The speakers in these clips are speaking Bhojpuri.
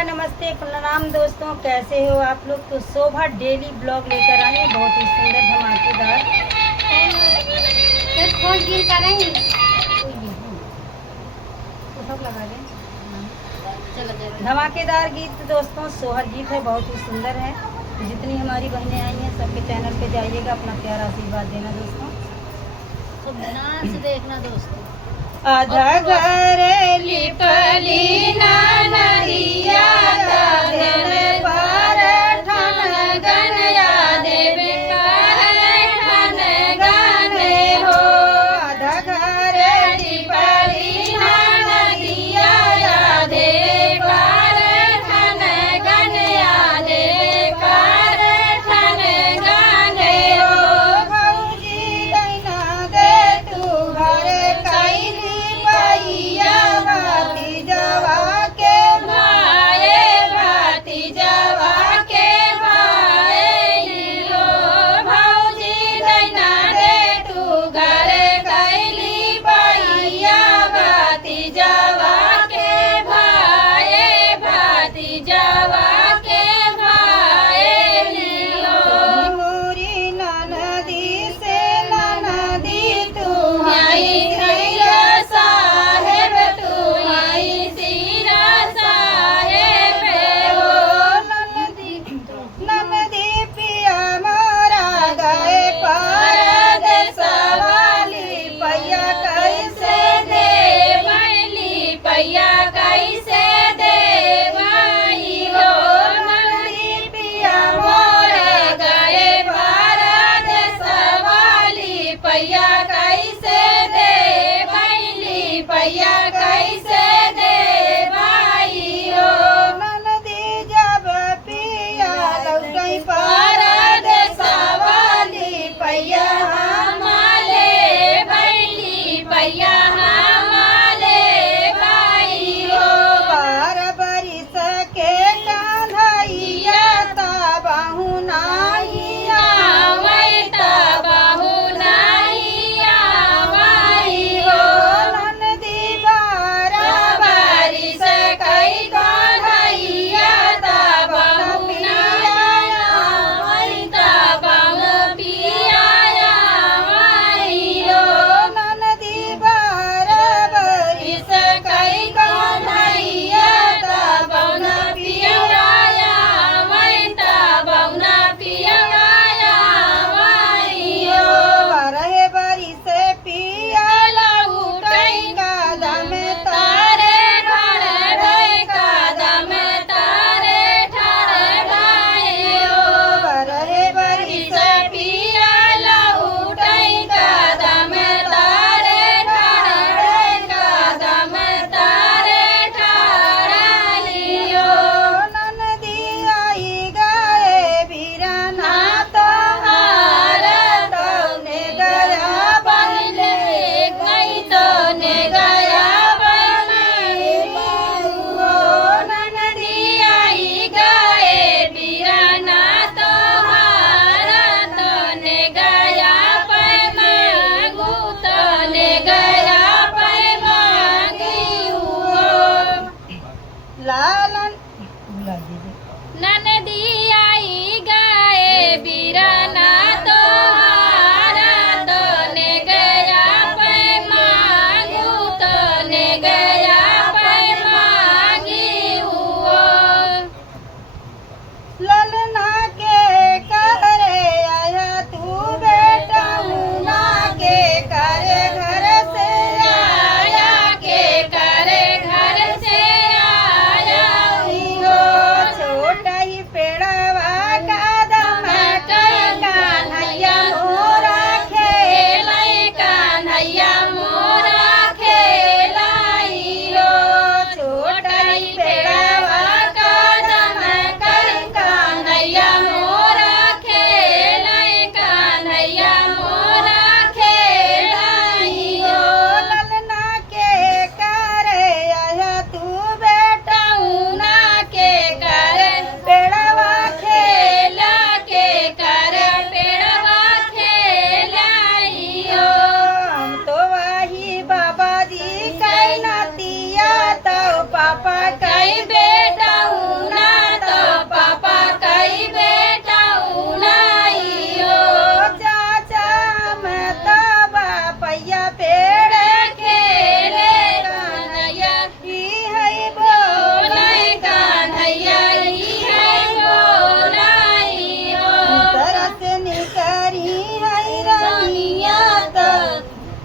नमस्कार, नमस्ते, प्रणाम दोस्तों। कैसे हो आप लोग? तो शोभा डेली ब्लॉग लेकर आई है, बहुत ही सुंदर धमाकेदार। खोज गिर करेंगे तो सब लगा दें। धमाकेदार गीत दोस्तों, सोहर गीत है, बहुत ही सुंदर है। जितनी हमारी बहनें आई हैं सबके चैनल पे जाइएगा, अपना प्यारा आशीर्वाद देना दोस्तों। तो नाच देखना दोस्तों। आधा घर लिपली ना नदिया गगन पर ठन गन याद बेकार ठन गाने हो। आधा घर लिपली ना नदिया याद बेकार ठन गन याद बेकार ठन गाने हो। भौजी दैना दे तू घर कैली पैया भाती जवा के माए भाती जा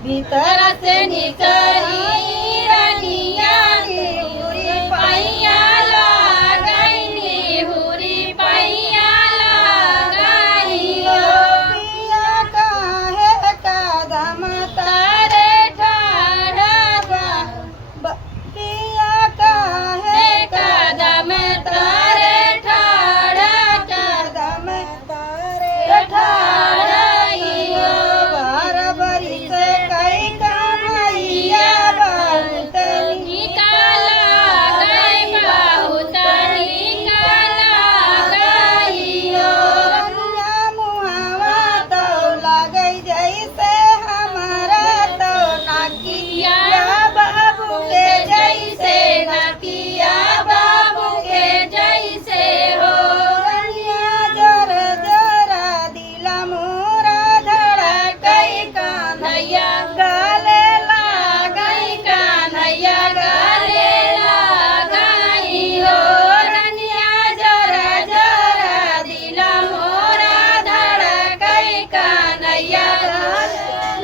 भीतर से निकली रनिया निहुरी पैया लगाई हुरी पैया लगाई पिया काहे कदम तारे ठाड़ा पिया काहे कदम तारे ठाड़ा कदम तारे ठाड़ा बार बरी से कई कन्हैया बहुत निकाला गई बहुत निकाला गई दुनिया मुहावा तो लगई जैसे हमारा तो नाकिया बाबू के जैसे नाकिया बाबू के जैसे हो रनिया जर जरा दिला मोरा धड़कई कान्हैया गाले लागई कान्हैया गाले लागई हो रनिया जरा जरा दिला मोरा धड़कई कान्हैया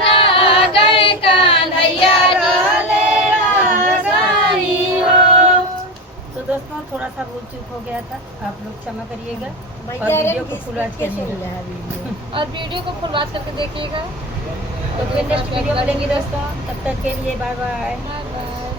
लागई कान्हैया गाले लागई हो। तो दोस्तों थोड़ा सा भूल चूक हो गया था, आप लोग क्षमा करिएगा और वीडियो को फुल वॉच करिएगा और वीडियो को फुल वॉच करके देखिएगा। तो फिर नेक्स्ट वीडियो मिलेंगे दोस्तों, तब तक के लिए बाय बाय। By by.